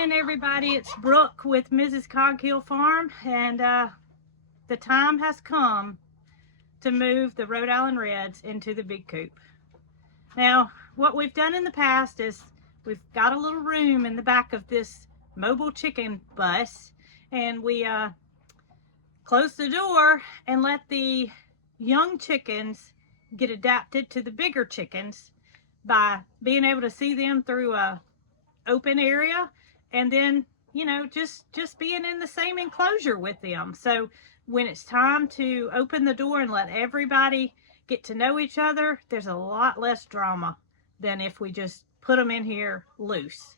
morning, everybody. It's Brooke with Mrs. Cog Hill Farm, and the time has come to move the Rhode Island Reds into the big coop. Now, what we've done in the past is we've got a little room in the back of this mobile chicken bus, and we close the door and let the young chickens get adapted to the bigger chickens by being able to see them through a open area, and then just being in the same enclosure with them. So when it's time to open the door and let everybody get to know each other, there's a lot less drama than if we just put them in here loose.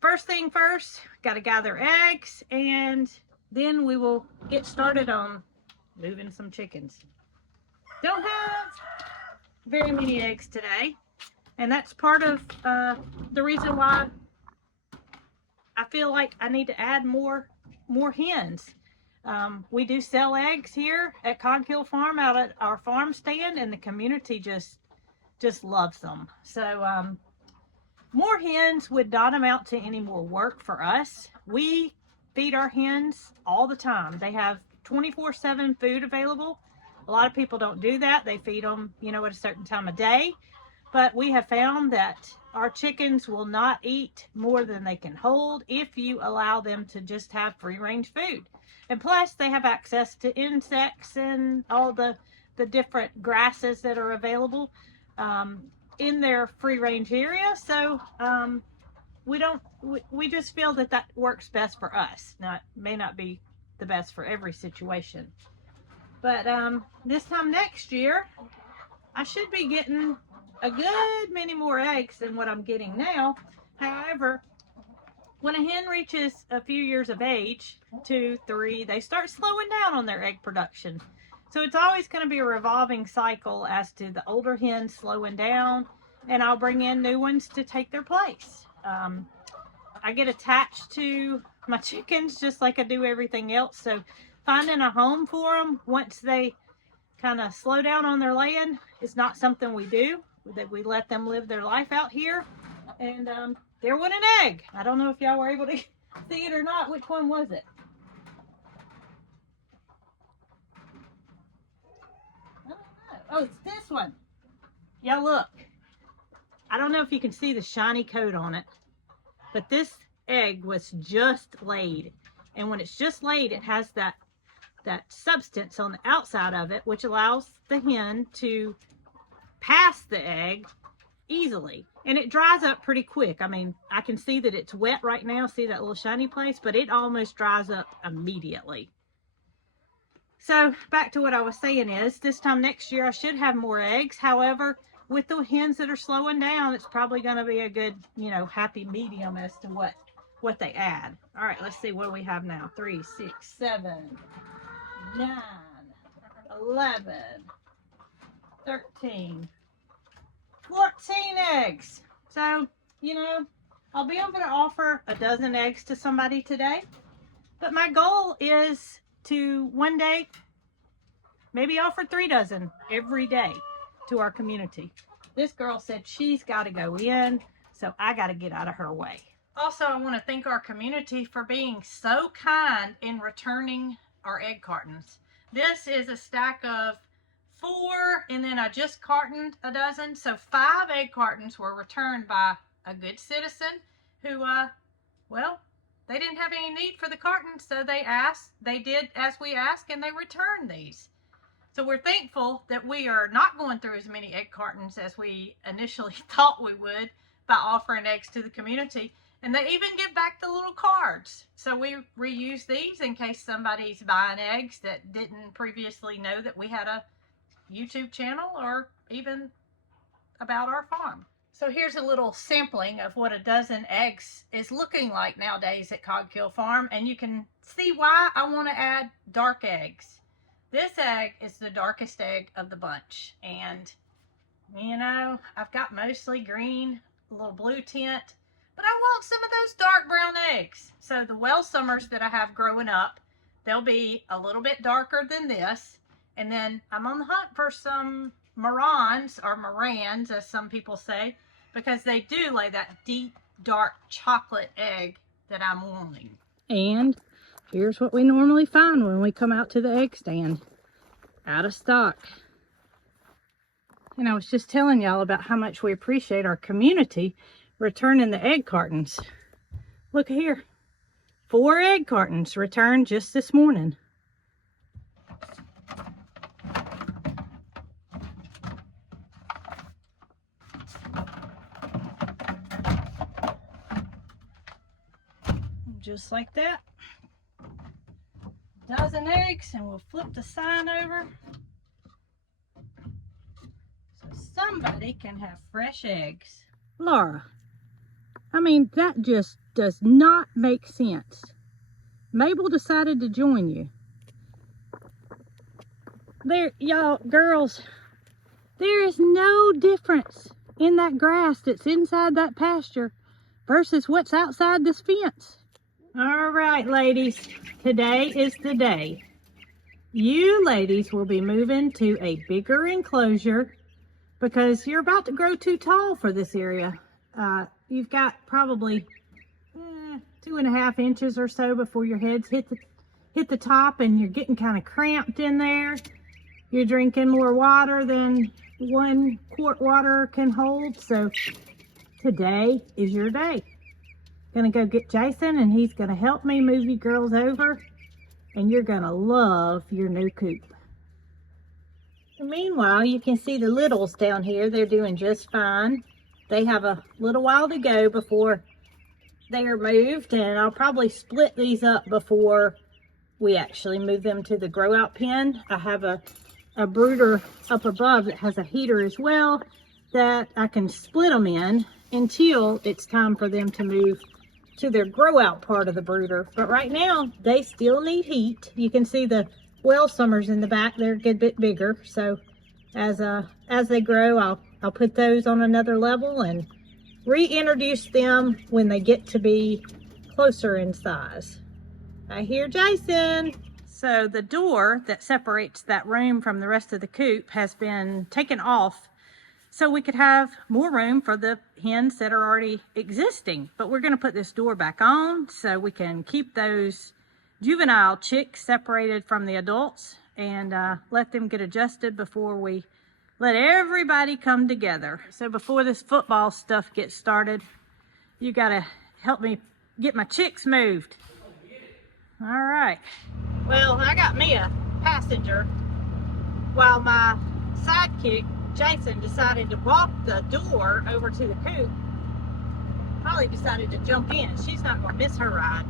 First thing first, got to gather eggs, and then we will get started on moving some chickens. Don't have very many eggs today, and that's part of the reason why I feel like I need to add more hens. We do sell eggs here at Cog Hill Farm out at our farm stand, and the community just loves them. So more hens would not amount to any more work for us. We feed our hens all the time. They have 24/7 food available. A lot of people don't do that. They feed them, at a certain time of day. But we have found that our chickens will not eat more than they can hold if you allow them to just have free-range food. And plus, they have access to insects and all the different grasses that are available in their free-range area. So we just feel that works best for us. Now, it may not be the best for every situation. But this time next year, I should be getting a good many more eggs than what I'm getting now. However, when a hen reaches a few years of age, 2, 3, they start slowing down on their egg production. So it's always going to be a revolving cycle as to the older hens slowing down, and I'll bring in new ones to take their place. I get attached to my chickens just like I do everything else. So finding a home for them once they kind of slow down on their laying is not something we do. That we let them live their life out here. And there went an egg. I don't know if y'all were able to see it or not. Which one was it? I don't know. Oh, it's this one. Y'all look. I don't know if you can see the shiny coat on it, but this egg was just laid. And when it's just laid, it has that substance on the outside of it, which allows the hen to pass the egg easily, and it dries up pretty quick. I mean, I can see that it's wet right now. See that little shiny place? But it almost dries up immediately. So back to what I was saying is, this time next year I should have more eggs. However, with the hens that are slowing down, it's probably going to be a good, happy medium as to what they add. All right, let's see. What do we have now? 3, 6, 7, 9, 11, 13, 14 eggs. So, I'll be able to offer a dozen eggs to somebody today. But my goal is to one day maybe offer 3 dozen every day to our community. This girl said she's got to go in, so I got to get out of her way. Also, I want to thank our community for being so kind in returning our egg cartons. This is a stack of 4, and then I just cartoned a dozen. So 5 egg cartons were returned by a good citizen who, they didn't have any need for the cartons, so they did as we asked, and they returned these. So we're thankful that we are not going through as many egg cartons as we initially thought we would by offering eggs to the community. And they even give back the little cards. So we reuse these in case somebody's buying eggs that didn't previously know that we had a YouTube channel or even about our farm. So here's a little sampling of what a dozen eggs is looking like nowadays at Cog Hill Farm, and you can see why I want to add dark eggs. This egg is the darkest egg of the bunch, and I've got mostly green, a little blue tint, but I want some of those dark brown eggs. So the Welsumers that I have growing up, they'll be a little bit darker than this. And then I'm on the hunt for some Morans, or Morans as some people say, because they do lay that deep dark chocolate egg that I'm wanting. And here's what we normally find when we come out to the egg stand. Out of stock. And I was just telling y'all about how much we appreciate our community returning the egg cartons. Look here. 4 egg cartons returned just this morning. Just like that. Dozen eggs, and we'll flip the sign over so somebody can have fresh eggs. Laura, I mean, that just does not make sense. Mabel decided to join you. There, y'all, girls, there is no difference in that grass that's inside that pasture versus what's outside this fence. All right, ladies, today is the day. You ladies will be moving to a bigger enclosure because you're about to grow too tall for this area. You've got probably 2.5 inches or so before your heads hit the top, and you're getting kind of cramped in there. You're drinking more water than 1 quart water can hold. So today is your day. Gonna go get Jason, and he's gonna help me move you girls over, and you're gonna love your new coop. Meanwhile, you can see the littles down here. They're doing just fine. They have a little while to go before they are moved, and I'll probably split these up before we actually move them to the grow out pen. I have a brooder up above that has a heater as well that I can split them in until it's time for them to move to their grow out part of the brooder. But right now they still need heat. You can see the well summers in the back. They're a good bit bigger, so as they grow, I'll put those on another level and reintroduce them when they get to be closer in size. I hear Jason. So the door that separates that room from the rest of the coop has been taken off so we could have more room for the hens that are already existing. But we're gonna put this door back on so we can keep those juvenile chicks separated from the adults and let them get adjusted before we let everybody come together. So before this football stuff gets started, you gotta help me get my chicks moved. All right. Well, I got me a passenger while my sidekick, Jason, decided to walk the door over to the coop. Holly decided to jump in. She's not gonna miss her ride.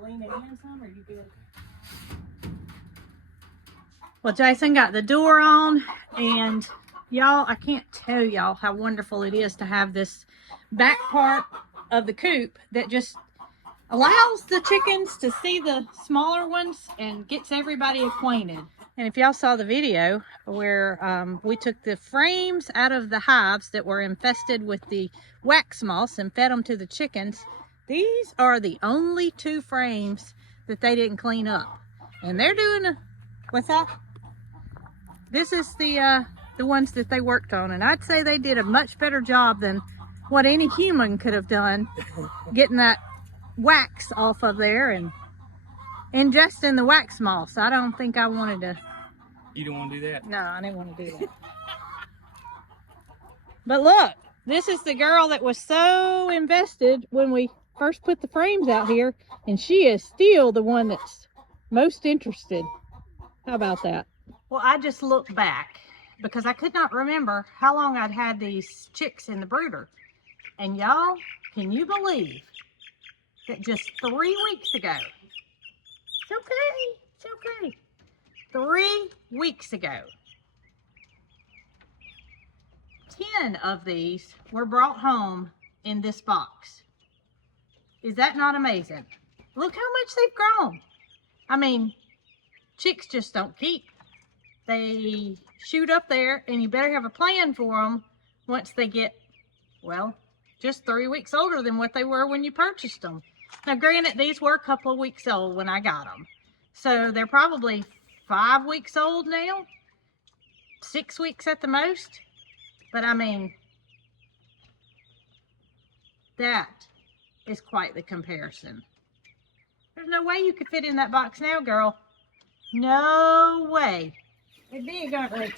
Lean it in some, or you good? Well, Jason got the door on, and y'all, I can't tell y'all how wonderful it is to have this back part of the coop that just allows the chickens to see the smaller ones and gets everybody acquainted. And if y'all saw the video where we took the frames out of the hives that were infested with the wax moths and fed them to the chickens, these are the only 2 frames that they didn't clean up. And they're doing what's that? This is the ones that they worked on, and I'd say they did a much better job than what any human could have done, getting that wax off of there and ingesting the wax moths. I don't think I wanted to. You don't want to do that? No, I didn't want to do that. But look, this is the girl that was so invested when we first put the frames out here, and she is still the one that's most interested. How about that? Well, I just looked back because I could not remember how long I'd had these chicks in the brooder. And y'all, can you believe that just 3 weeks ago, it's okay, 3 weeks ago, 10 of these were brought home in this box. Is that not amazing? Look how much they've grown. I mean, chicks just don't keep. They shoot up there, and you better have a plan for them once they get, well, just 3 weeks older than what they were when you purchased them. Now, granted, these were a couple of weeks old when I got them. So they're probably 5 weeks old now, 6 weeks at the most. But I mean, that is quite the comparison. There's no way you could fit in that box now, girl. No way. They're big, aren't they?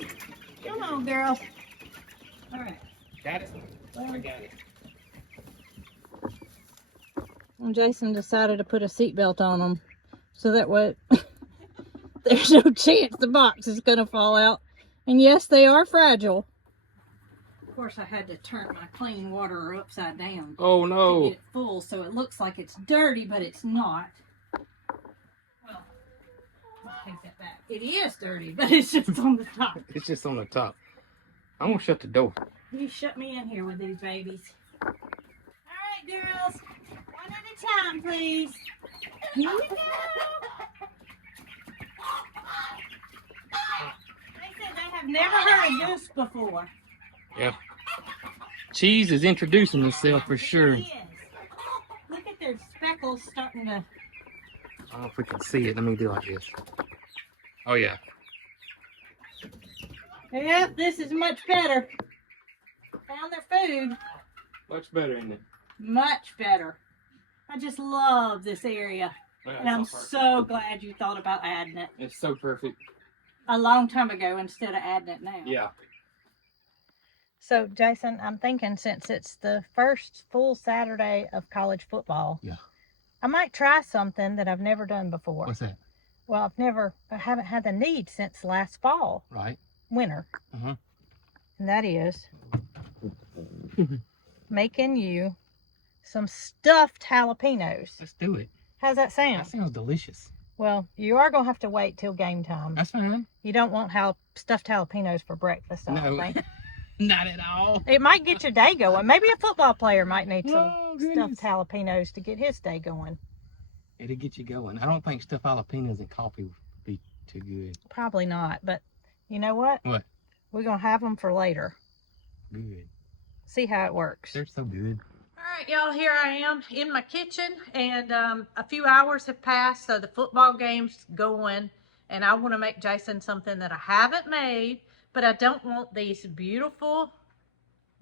Come on, girl. All right. Got it? I got it. And Jason decided to put a seatbelt on them so that way there's no chance the box is going to fall out. And yes, they are fragile. Of course, I had to turn my clean water upside down. Oh no. To get it full, so it looks like it's dirty, but it's not. Well, I'll take that back. It is dirty, but it's just on the top. It's just on the top. I'm gonna shut the door. You shut me in here with these babies. All right, girls. One at a time, please. Here we go. They said they have never heard of goose before. Yeah. Cheese is introducing itself for sure. It is. Look at their speckles starting to... I don't know if we can see it. Let me do like this. Oh yeah. Yeah, this is much better. Found their food. Much better, isn't it? Much better. I just love this area. Yeah, and I'm so glad you thought about adding it. It's so perfect. A long time ago instead of adding it now. Yeah. So, Jason, I'm thinking since it's the first full Saturday of college football, Yeah. I might try something that I've never done before. What's that? Well, I haven't had the need since last fall. Right. Winter. Uh-huh. And that is making you some stuffed jalapenos. Let's do it. How's that sound? That sounds delicious. Well, you are going to have to wait till game time. That's fine. You don't want stuffed jalapenos for breakfast, I don't think. Not at all. It might get your day going. Maybe a football player might need some Oh, stuffed jalapenos to get his day going. It'll get you going. I don't think stuffed jalapenos and coffee would be too good. Probably not, but you know what? What? We're going to have them for later. Good. See how it works. They're so good. All right, y'all, here I am in my kitchen, and a few hours have passed, so the football game's going, and I want to make Jason something that I haven't made, but I don't want these beautiful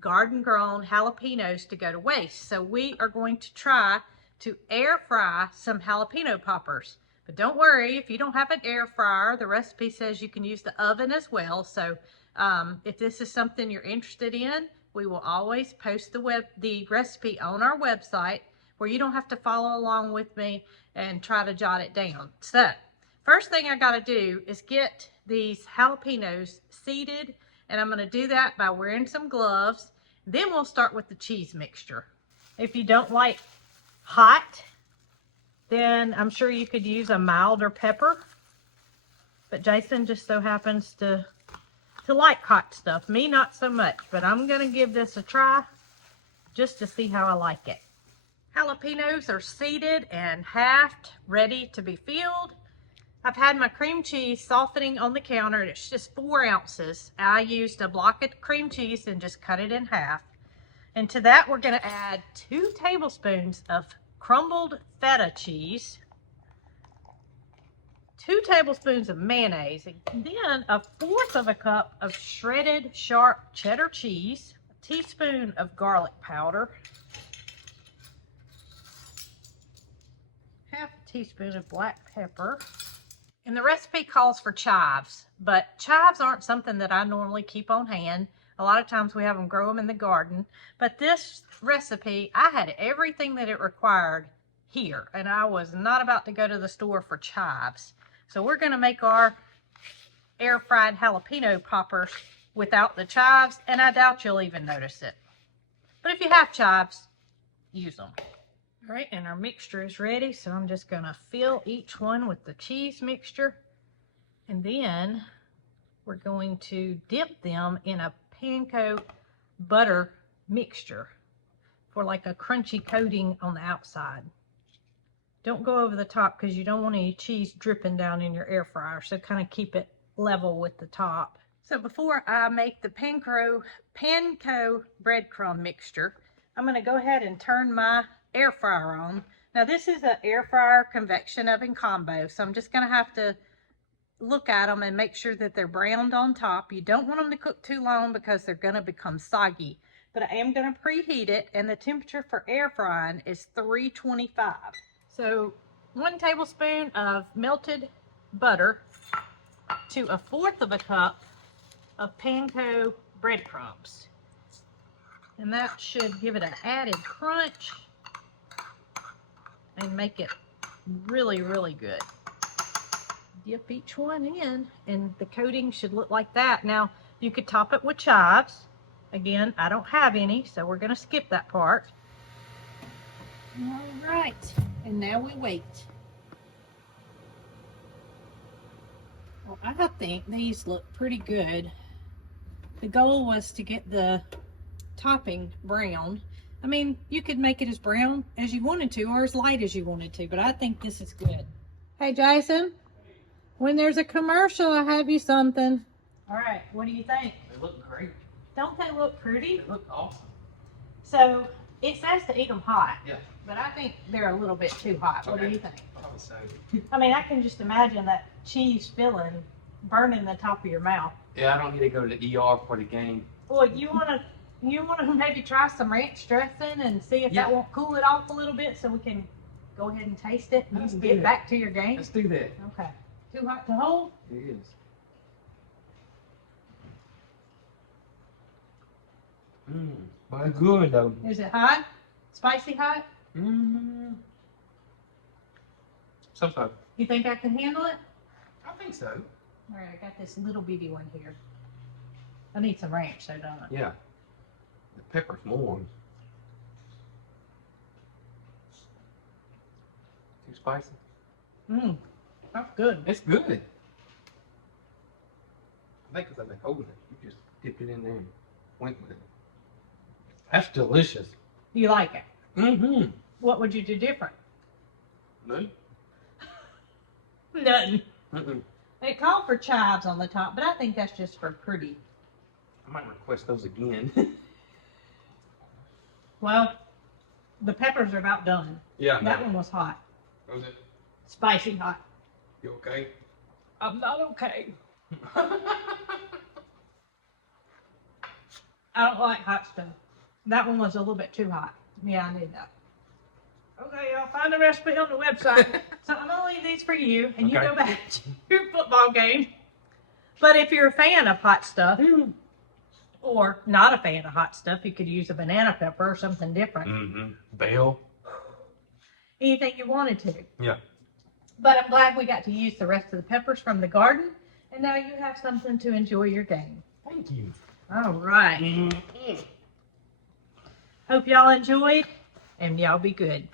garden-grown jalapenos to go to waste. So we are going to try to air fry some jalapeno poppers. But don't worry, if you don't have an air fryer, the recipe says you can use the oven as well. So if this is something you're interested in, we will always post the recipe on our website where you don't have to follow along with me and try to jot it down. So first thing I got to do is get these jalapenos seeded, and I'm going to do that by wearing some gloves. Then we'll start with the cheese mixture. If you don't like hot, then I'm sure you could use a milder pepper, but Jason just so happens to like hot stuff. Me, not so much, but I'm going to give this a try just to see how I like it. Jalapenos are seeded and halved, ready to be filled. I've had my cream cheese softening on the counter. It's just 4 ounces. I used a block of cream cheese and just cut it in half. And to that, we're going to add 2 tablespoons of crumbled feta cheese, 2 tablespoons of mayonnaise, and then 1/4 of a cup of shredded sharp cheddar cheese, a teaspoon of garlic powder, 1/2 teaspoon of black pepper. And the recipe calls for chives, but chives aren't something that I normally keep on hand. A lot of times we have them grow them in the garden, but this recipe, I had everything that it required here, and I was not about to go to the store for chives. So we're going to make our air fried jalapeno poppers without the chives, and I doubt you'll even notice it. But if you have chives, use them. All right, and our mixture is ready, so I'm just going to fill each one with the cheese mixture, and then we're going to dip them in a panko butter mixture for like a crunchy coating on the outside. Don't go over the top because you don't want any cheese dripping down in your air fryer, so kind of keep it level with the top. So before I make the panko breadcrumb mixture, I'm going to go ahead and turn my air fryer on Now this is an air fryer convection oven combo, so I'm just gonna have to look at them and make sure that they're browned on top. You don't want them to cook too long because they're gonna become soggy. But I am gonna preheat it, and the temperature for air frying is 325. So 1 tablespoon of melted butter to 1/4 of a cup of panko breadcrumbs. And that should give it an added crunch and make it really, really good. Dip each one in, and the coating should look like that. Now, you could top it with chives. Again, I don't have any, so we're gonna skip that part. All right, and now we wait. Well, I think these look pretty good. The goal was to get the topping brown. I mean, you could make it as brown as you wanted to or as light as you wanted to, but I think this is good. Hey, Jason, when there's a commercial, I have you something. All right, what do you think? They look great. Don't they look pretty? They look awesome. So, it says to eat them hot. Yeah. But I think they're a little bit too hot. What do you think? Probably so. I mean, I can just imagine that cheese filling burning the top of your mouth. Yeah, I don't need to go to the ER for the game. Well, you wanna maybe try some ranch dressing and see if that won't cool it off a little bit, so we can go ahead and taste it and Let's you do can get that. back to your game. Let's do that. Okay. Too hot to hold? It is. But good though. Is it hot? Spicy hot? Sometimes. You think I can handle it? I think so. All right, I got this little bitty one here. I need some ranch, so don't I? Yeah. The pepper's warm. Too spicy? That's good. It's good. I think because I've been holding it. You just dip it in there and went with it. That's delicious. You like it? Mm-hmm. What would you do different? No? Nothing. Mm-mm. They call for chives on the top, but I think that's just for pretty. I might request those again. Well, the peppers are about done. Yeah. That one was hot. Was it? Spicy hot. You okay? I'm not okay. I don't like hot stuff. That one was a little bit too hot. Yeah, I need that. Okay, y'all, find the recipe on the website. So I'm gonna leave these for you, and you Okay. go back to your football game. But if you're a fan of hot stuff, or not a fan of hot stuff, you could use a banana pepper or something different. Mm-hmm. Bell. Anything you wanted to. Yeah. But I'm glad we got to use the rest of the peppers from the garden, and now you have something to enjoy your game. Thank you. All right. Mm-hmm. Hope y'all enjoyed, and y'all be good.